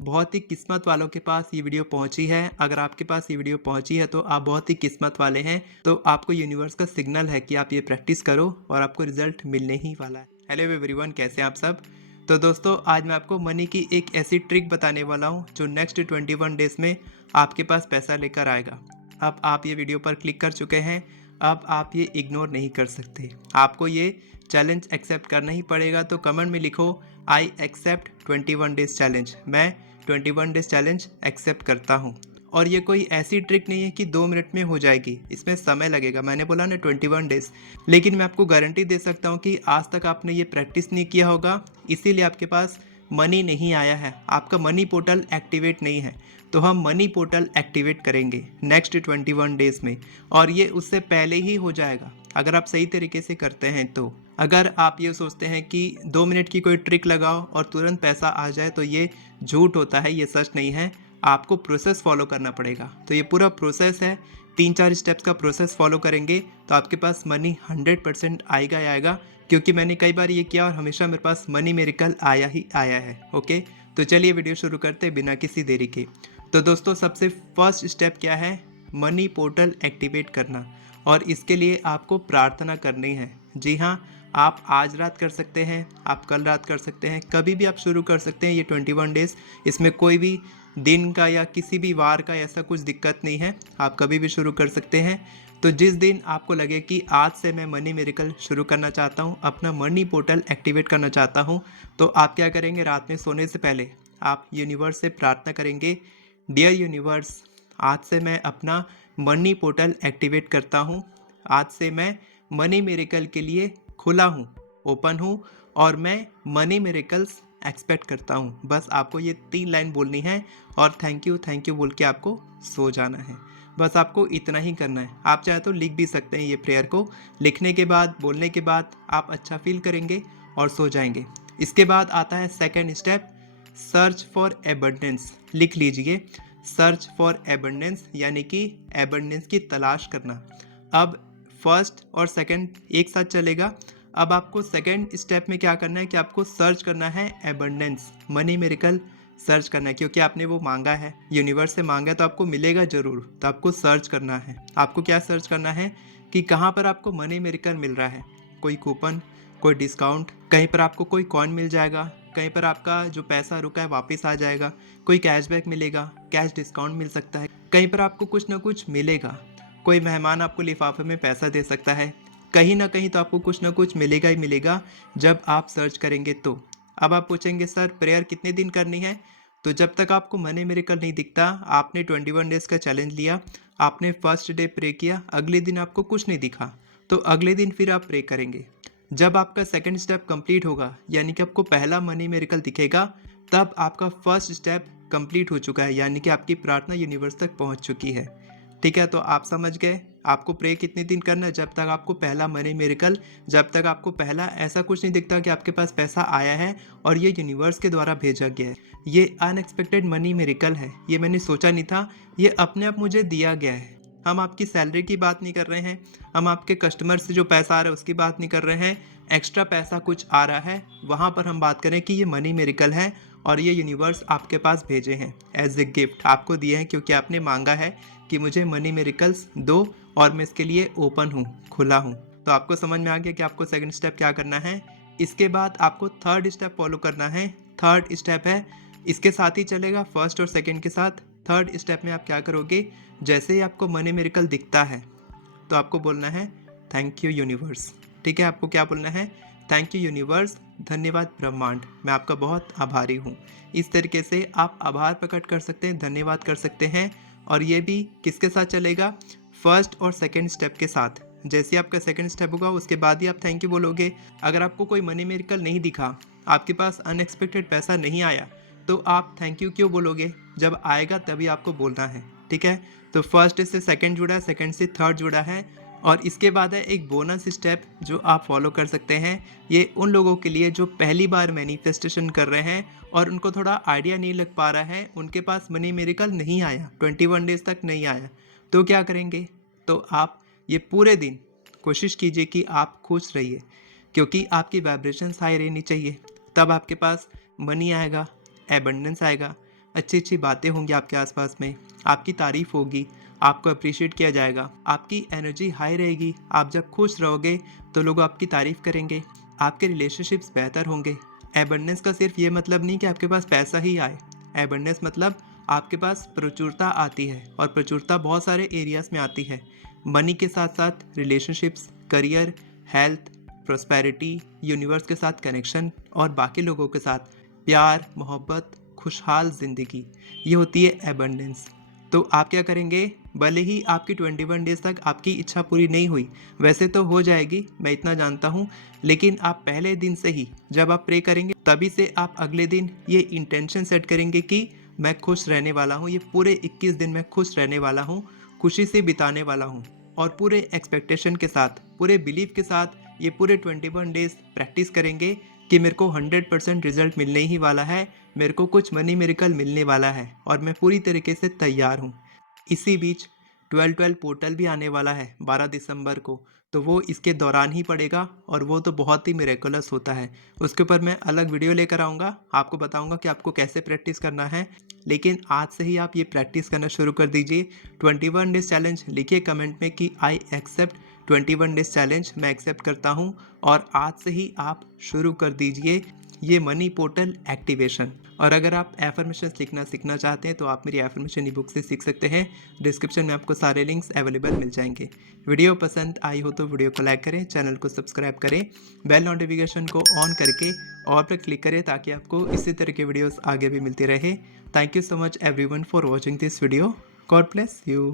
बहुत ही किस्मत वालों के पास ये वीडियो पहुंची है। अगर आपके पास ये वीडियो पहुंची है तो आप बहुत ही किस्मत वाले हैं। तो आपको यूनिवर्स का सिग्नल है कि आप ये प्रैक्टिस करो और आपको रिजल्ट मिलने ही वाला है। हेलो एवरीवन, कैसे हैं आप सब। तो दोस्तों, आज मैं आपको मनी की एक ऐसी ट्रिक बताने वाला हूं जो नेक्स्ट 21 डेज में आपके पास पैसा लेकर आएगा। अब आप ये वीडियो पर क्लिक कर चुके हैं, अब आप ये इग्नोर नहीं कर सकते। आपको ये चैलेंज एक्सेप्ट करना ही पड़ेगा। तो कमेंट में लिखो, आई एक्सेप्ट 21 डेज चैलेंज। मैं 21 डेज चैलेंज एक्सेप्ट करता हूँ। और ये कोई ऐसी ट्रिक नहीं है कि 2 मिनट में हो जाएगी, इसमें समय लगेगा। मैंने बोला ना 21 डेज, लेकिन मैं आपको गारंटी दे सकता हूँ कि आज तक आपने ये प्रैक्टिस नहीं किया होगा, इसीलिए आपके पास मनी नहीं आया है, आपका मनी पोर्टल एक्टिवेट नहीं है। तो हम मनी पोर्टल एक्टिवेट करेंगे नेक्स्ट 21 डेज में, और ये उससे पहले ही हो जाएगा अगर आप सही तरीके से करते हैं। तो अगर आप ये सोचते हैं कि 2 मिनट की कोई ट्रिक लगाओ और तुरंत पैसा आ जाए, तो ये झूठ होता है, ये सच नहीं है। आपको प्रोसेस फॉलो करना पड़ेगा। तो ये पूरा प्रोसेस है, 3-4 स्टेप्स का प्रोसेस फॉलो करेंगे तो आपके पास मनी 100% आएगा ही आएगा। क्योंकि मैंने कई बार ये किया और हमेशा मेरे पास मनी मिरेकल आया ही आया है। ओके, तो चलिए वीडियो शुरू करते हैं बिना किसी देरी के। तो दोस्तों, सबसे फर्स्ट स्टेप क्या है, मनी पोर्टल एक्टिवेट करना। और इसके लिए आपको प्रार्थना करनी है। जी हाँ, आप आज रात कर सकते हैं, आप कल रात कर सकते हैं, कभी भी आप शुरू कर सकते हैं ये 21 डेज। इसमें कोई भी दिन का या किसी भी वार का ऐसा कुछ दिक्कत नहीं है, आप कभी भी शुरू कर सकते हैं। तो जिस दिन आपको लगे कि आज से मैं मनी मिरेकल शुरू करना चाहता हूँ, अपना मनी पोर्टल एक्टिवेट करना चाहता हूँ, तो आप क्या करेंगे, रात में सोने से पहले आप यूनिवर्स से प्रार्थना करेंगे, डियर यूनिवर्स, आज से मैं अपना मनी पोर्टल एक्टिवेट करता हूँ। आज से मैं मनी मिरेकल के लिए खुला हूँ, ओपन हूँ, और मैं मनी मिरेकल्स एक्सपेक्ट करता हूँ। बस आपको ये 3 लाइन बोलनी है और थैंक यू बोल के आपको सो जाना है। बस आपको इतना ही करना है। आप चाहे तो लिख भी सकते हैं ये प्रेयर को। लिखने के बाद, बोलने के बाद आप अच्छा फील करेंगे और सो जाएंगे। इसके बाद आता है second step, search for abundance. लिख लीजिए, सर्च फॉर एबंडेंस, यानी कि एबंडेंस की तलाश करना। अब फर्स्ट और सेकंड एक साथ चलेगा। अब आपको सेकंड स्टेप में क्या करना है कि आपको सर्च करना है एबंडेंस, मनी मिरेकल सर्च करना है। क्योंकि आपने वो मांगा है, यूनिवर्स से मांगा है, तो आपको मिलेगा ज़रूर। तो आपको सर्च करना है। आपको क्या सर्च करना है कि कहाँ पर आपको मनी मिरेकल मिल रहा है। कोई कूपन, कोई डिस्काउंट, कहीं पर आपको कोई कॉइन मिल जाएगा, कहीं पर आपका जो पैसा रुका है वापस आ जाएगा, कोई कैशबैक मिलेगा, कैश डिस्काउंट मिल सकता है, कहीं पर आपको कुछ ना कुछ मिलेगा, कोई मेहमान आपको लिफाफे में पैसा दे सकता है। कहीं ना कहीं तो आपको कुछ ना कुछ मिलेगा ही मिलेगा जब आप सर्च करेंगे। तो अब आप पूछेंगे, सर प्रेयर कितने दिन करनी है। तो जब तक आपको मनी मिरेकल नहीं दिखता, आपने 21 डेज का चैलेंज लिया, आपने फर्स्ट डे प्रे किया, अगले दिन आपको कुछ नहीं दिखा, तो अगले दिन फिर आप प्रे करेंगे। जब आपका सेकंड स्टेप कंप्लीट होगा, यानी कि आपको पहला मनी मिरेकल दिखेगा, तब आपका फर्स्ट स्टेप कंप्लीट हो चुका है, यानी कि आपकी प्रार्थना यूनिवर्स तक पहुंच चुकी है। ठीक है, तो आप समझ गए आपको प्रे कितने दिन करना है। जब तक आपको पहला मनी मिरेकल, जब तक आपको पहला ऐसा कुछ नहीं दिखता कि आपके पास पैसा आया है और ये यूनिवर्स के द्वारा भेजा गया है। ये अनएक्सपेक्टेड मनी मिरेकल है, ये मैंने सोचा नहीं था, ये अपने आप मुझे दिया गया है। हम आपकी सैलरी की बात नहीं कर रहे हैं, हम आपके कस्टमर से जो पैसा आ रहा है उसकी बात नहीं कर रहे हैं। एक्स्ट्रा पैसा कुछ आ रहा है, वहाँ पर हम बात करें कि ये मनी मिरेकल है और ये यूनिवर्स आपके पास भेजे हैं एज ए गिफ्ट, आपको दिए हैं क्योंकि आपने मांगा है कि मुझे मनी मिरेकल्स दो, और मैं इसके लिए ओपन हूँ, खुला हूँ। तो आपको समझ में आ गया कि आपको सेकंड स्टेप क्या करना है। इसके बाद आपको थर्ड स्टेप फॉलो करना है। थर्ड स्टेप है, इसके साथ ही चलेगा फर्स्ट और सेकंड के साथ। थर्ड स्टेप में आप क्या करोगे, जैसे ही आपको मनी मिरेकल दिखता है तो आपको बोलना है थैंक यू यूनिवर्स। ठीक है, आपको क्या बोलना है, थैंक यू यूनिवर्स, धन्यवाद ब्रह्मांड, मैं आपका बहुत आभारी हूँ। इस तरीके से आप आभार प्रकट कर सकते हैं, धन्यवाद कर सकते हैं। और ये भी किसके साथ चलेगा, फर्स्ट और सेकंड स्टेप के साथ। जैसे आपका सेकंड स्टेप होगा उसके बाद ही आप थैंक यू बोलोगे। अगर आपको कोई मनी मिरेकल नहीं दिखा, आपके पास अनएक्सपेक्टेड पैसा नहीं आया, तो आप थैंक यू क्यों बोलोगे, जब आएगा तभी आपको बोलना है। ठीक है, तो फर्स्ट से सेकंड जुड़ा है, सेकंड से थर्ड जुड़ा है। और इसके बाद है एक बोनस स्टेप जो आप फॉलो कर सकते हैं। ये उन लोगों के लिए जो पहली बार मैनिफेस्टेशन कर रहे हैं और उनको थोड़ा आइडिया नहीं लग पा रहा है, उनके पास मनी मिरेकल नहीं आया, 21 डेज तक नहीं आया, तो क्या करेंगे, तो आप ये पूरे दिन कोशिश कीजिए कि आप खुश रहिए, क्योंकि आपकी वाइब्रेशंस हाई रहनी चाहिए, तब आपके पास मनी आएगा, एबंडेंस आएगा। अच्छी अच्छी बातें होंगी आपके आसपास में, आपकी तारीफ होगी, आपको अप्रिशिएट किया जाएगा, आपकी एनर्जी हाई रहेगी। आप जब खुश रहोगे तो लोग आपकी तारीफ करेंगे, आपके रिलेशनशिप्स बेहतर होंगे। एबंडेंस का सिर्फ ये मतलब नहीं कि आपके पास पैसा ही आए। एबंडेंस मतलब आपके पास प्रचुरता आती है, और प्रचुरता बहुत सारे एरियाज में आती है। मनी के साथ साथ relationships, career, health, prosperity, universe के साथ कनेक्शन और बाकी लोगों के साथ प्यार, मोहब्बत, खुशहाल ज़िंदगी, ये होती है एबंडेंस। तो आप क्या करेंगे, भले ही आपकी 21 डेज तक आपकी इच्छा पूरी नहीं हुई, वैसे तो हो जाएगी, मैं इतना जानता हूँ, लेकिन आप पहले दिन से ही जब आप प्रे करेंगे तभी से आप अगले दिन ये इंटेंशन सेट करेंगे कि मैं खुश रहने वाला हूँ, ये पूरे 21 दिन मैं खुश रहने वाला हूँ, खुशी से बिताने वाला हूँ। और पूरे एक्सपेक्टेशन के साथ, पूरे बिलीव के साथ ये पूरे 21 डेज प्रैक्टिस करेंगे कि मेरे को 100% रिजल्ट मिलने ही वाला है, मेरे को कुछ मनी मिरेकल मिलने वाला है और मैं पूरी तरीके से तैयार हूँ। इसी बीच 12-12 पोर्टल भी आने वाला है 12 दिसंबर को, तो वो इसके दौरान ही पड़ेगा और वो तो बहुत ही मिरेकुलस होता है। उसके ऊपर मैं अलग वीडियो लेकर आऊँगा, आपको बताऊँगा कि आपको कैसे प्रैक्टिस करना है। लेकिन आज से ही आप ये प्रैक्टिस करना शुरू कर दीजिए। 21 डेज चैलेंज लिखिए कमेंट में कि आई एक्सेप्ट 21 डेज चैलेंज, मैं एक्सेप्ट करता हूँ। और आज से ही आप शुरू कर दीजिए ये मनी पोर्टल एक्टिवेशन। और अगर आप एफर्मेशंस लिखना सीखना चाहते हैं तो आप मेरी एफर्मेशन ई बुक से सीख सकते हैं। डिस्क्रिप्शन में आपको सारे लिंक्स अवेलेबल मिल जाएंगे। वीडियो पसंद आई हो तो वीडियो को लाइक करें, चैनल को सब्सक्राइब करें, बेल नोटिफिकेशन को ऑन करके और पर क्लिक करें ताकि आपको इसी तरह के वीडियोस आगे भी मिलते रहे। Thank you so much everyone for watching this video. God bless you.